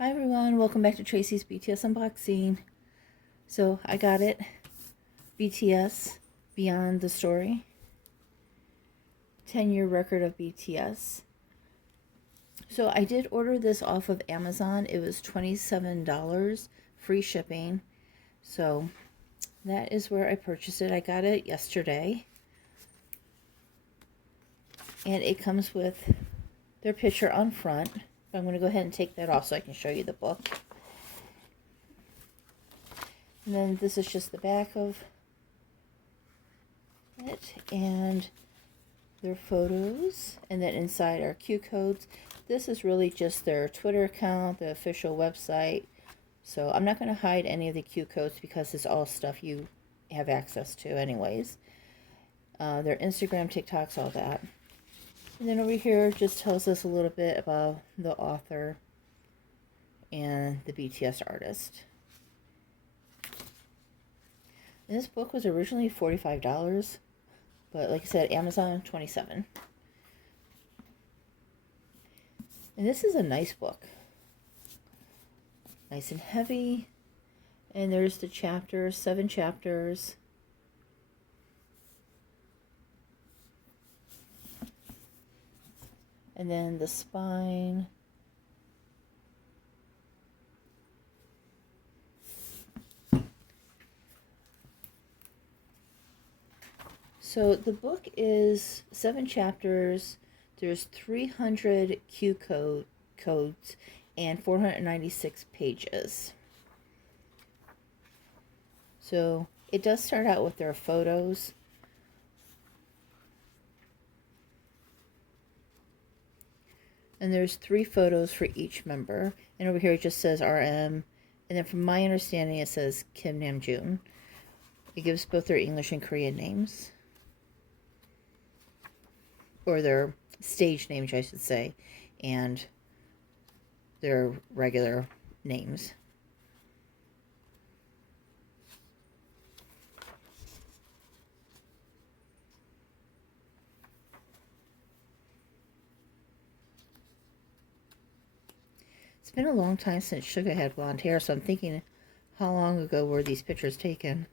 Hi everyone, welcome back to Tracy's BTS unboxing. So I got it, BTS Beyond the Story, 10-year record of BTS. So I did order this off of Amazon. It was $27, free shipping. So that is where I purchased it. I got it yesterday. And it comes with their picture on front. I'm going to go ahead and take that off so I can show you the book. And then this is just the back of it and their photos. And then inside are Q codes. This is really just their Twitter account, the official website. So I'm not going to hide any of the Q codes because it's all stuff you have access to anyways. Their Instagram, TikToks, all that. And then over here just tells us a little bit about the author and the BTS artist. And this book was originally $45, but like I said, Amazon, $27. And this is a nice book. Nice and heavy. And there's the chapters, 7 chapters. And then the spine. So the book is 7 chapters. There's 300 Q codes and 496 pages. So it does start out with their photos. And there's 3 photos for each member. And over here it just says RM. And then from my understanding it says Kim Namjoon. It gives both their English and Korean names. Or their stage names, I should say. And their regular names. It's been a long time since Suga had blonde hair, so I'm thinking, how long ago were these pictures taken?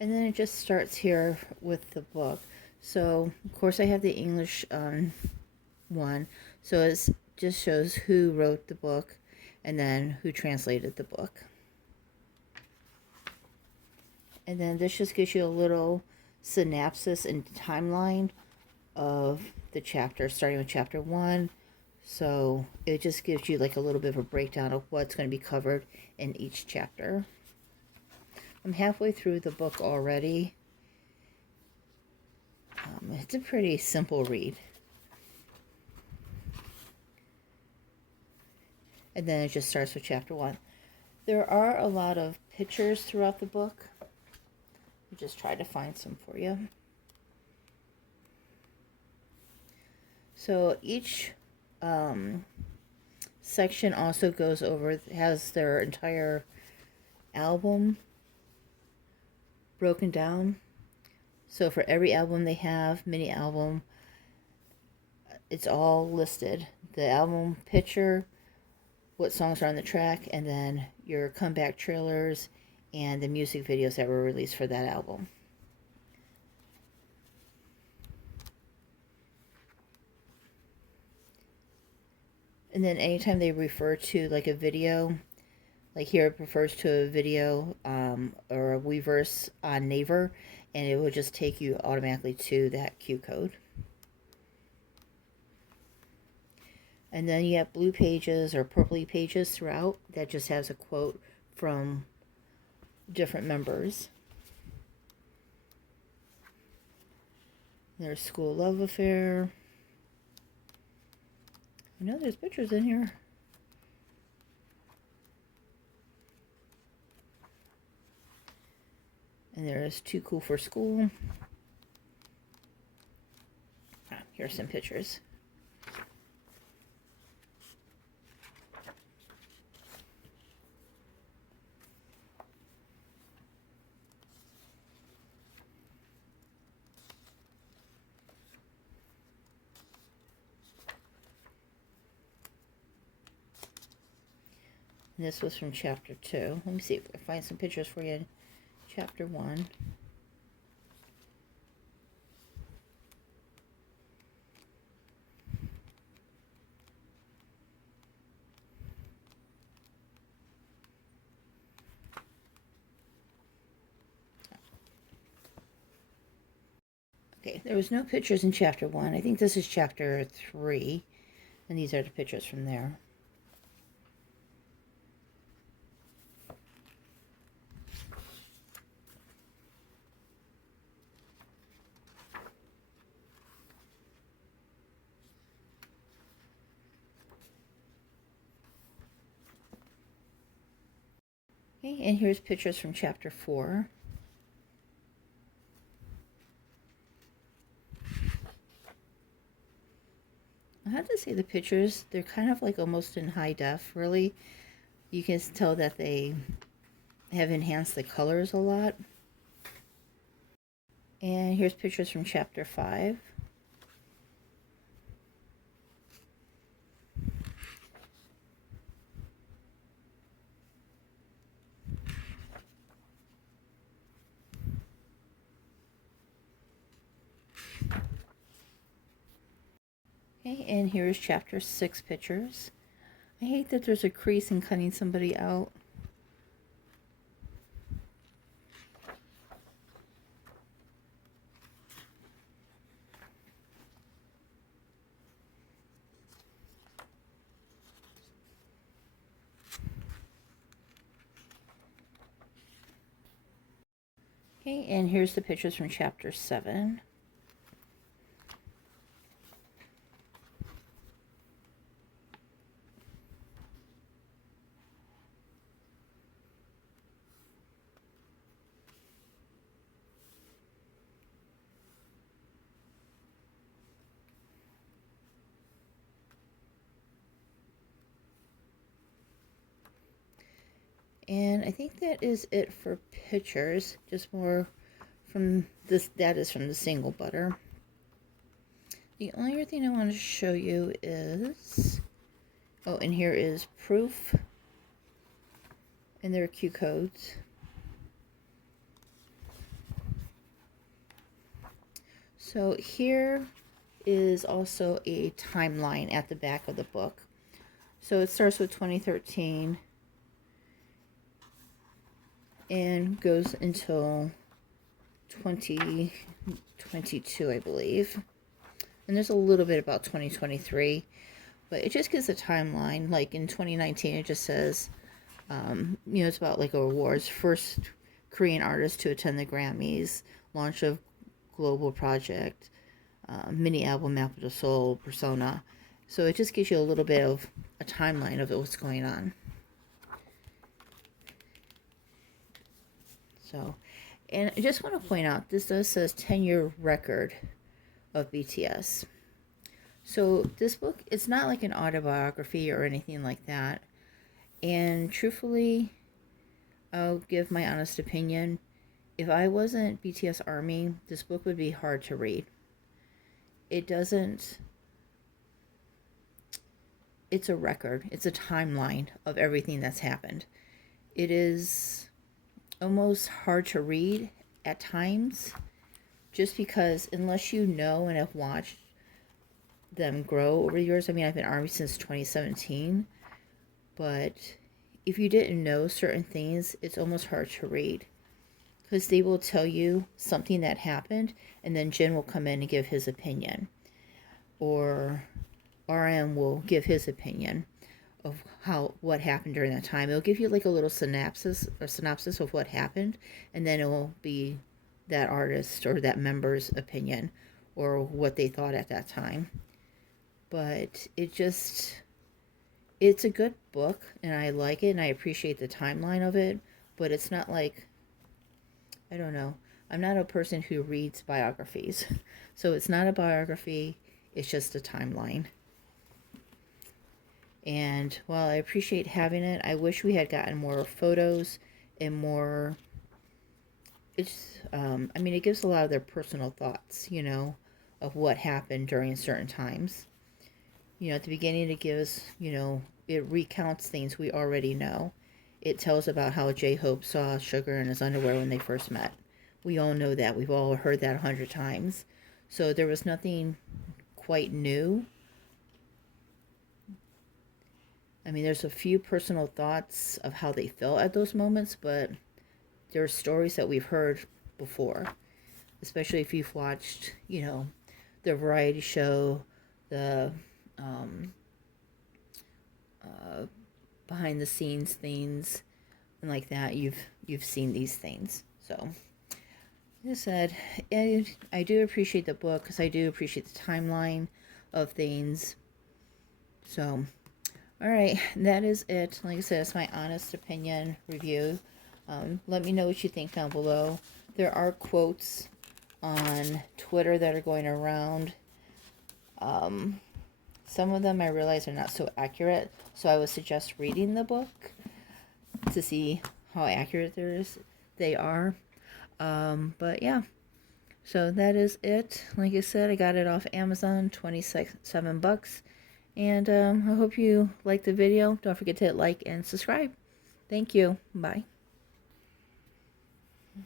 And then it just starts here with the book. So, of course, I have the English one. So it just shows who wrote the book and then who translated the book. And then this just gives you a little synopsis and timeline of the chapter, starting with chapter 1. So it just gives you like a little bit of a breakdown of what's going to be covered in each chapter. I'm halfway through the book already. It's a pretty simple read. And then it just starts with chapter 1. There are a lot of pictures throughout the book. I'll just try to find some for you. So each section also goes over, has their entire album broken down. So for every album they have, mini album, it's all listed. The album picture, what songs are on the track, and then your comeback trailers and the music videos that were released for that album. And then anytime they refer to like a video, like here it refers to a video or a Weverse on Naver, and it will just take you automatically to that Q code. And then you have blue pages or purpley pages throughout that just has a quote from different members. There's School Love Affair. I know there's pictures in here. And there's Too Cool for School. Here's some pictures. And this was from chapter 2. Let me see if I find some pictures for you in chapter 1. Okay, there was no pictures in chapter 1. I think this is chapter 3. And these are the pictures from there. Okay, and here's pictures from chapter 4. I have to say the pictures, they're kind of like almost in high def, really. You can tell that they have enhanced the colors a lot. And here's pictures from chapter 5. Okay, and here's chapter 6 pictures. I hate that there's a crease in cutting somebody out. Okay, and here's the pictures from chapter 7. And I think that is it for pictures. Just more from this, that is from the single butter. The only other thing I want to show you is, oh, and here is proof. And there are Q codes. So here is also a timeline at the back of the book. So it starts with 2013 and goes until 2022, I believe. And there's a little bit about 2023, but it just gives a timeline. Like in 2019, it just says, it's about like awards. First Korean artist to attend the Grammys, launch of global project, mini album Map of the Soul, Persona. So it just gives you a little bit of a timeline of what's going on. So, and I just want to point out, this does says 10-year record of BTS. So this book, it's not like an autobiography or anything like that. And truthfully, I'll give my honest opinion. If I wasn't BTS ARMY, this book would be hard to read. It's a record. It's a timeline of everything that's happened. It is almost hard to read at times, just because unless you know and have watched them grow over the years. I mean, I've been ARMY since 2017, but if you didn't know certain things, it's almost hard to read, because they will tell you something that happened, and then Jin will come in and give his opinion, or RM will give his opinion of what happened during that time. It'll give you like a little synopsis of what happened, and then it will be that artist or that member's opinion or what they thought at that time. but it's a good book, and I like it, and I appreciate the timeline of it, but it's not like, I don't know. I'm not a person who reads biographies. So it's not a biography, it's just a timeline. And while I appreciate having it, I wish we had gotten more photos and more. I mean, it gives a lot of their personal thoughts, of what happened during certain times. At the beginning, it gives, it recounts things we already know. It tells about how J-Hope saw Sugar in his underwear when they first met. We all know that. We've all heard that 100 times. So there was nothing quite new. I mean, there's a few personal thoughts of how they felt at those moments, but there are stories that we've heard before, especially if you've watched, the variety show, the behind the scenes things, and like that. You've seen these things. So, like I said, I do appreciate the book because I do appreciate the timeline of things. So, all right, that is it. Like I said, it's my honest opinion review. Let me know what you think down below. There are quotes on Twitter that are going around. Some of them I realize are not so accurate, so I would suggest reading the book to see how accurate they are. But yeah, so that is it. Like I said, I got it off Amazon, $27. And I hope you liked the video. Don't forget to hit like and subscribe. Thank you. Bye.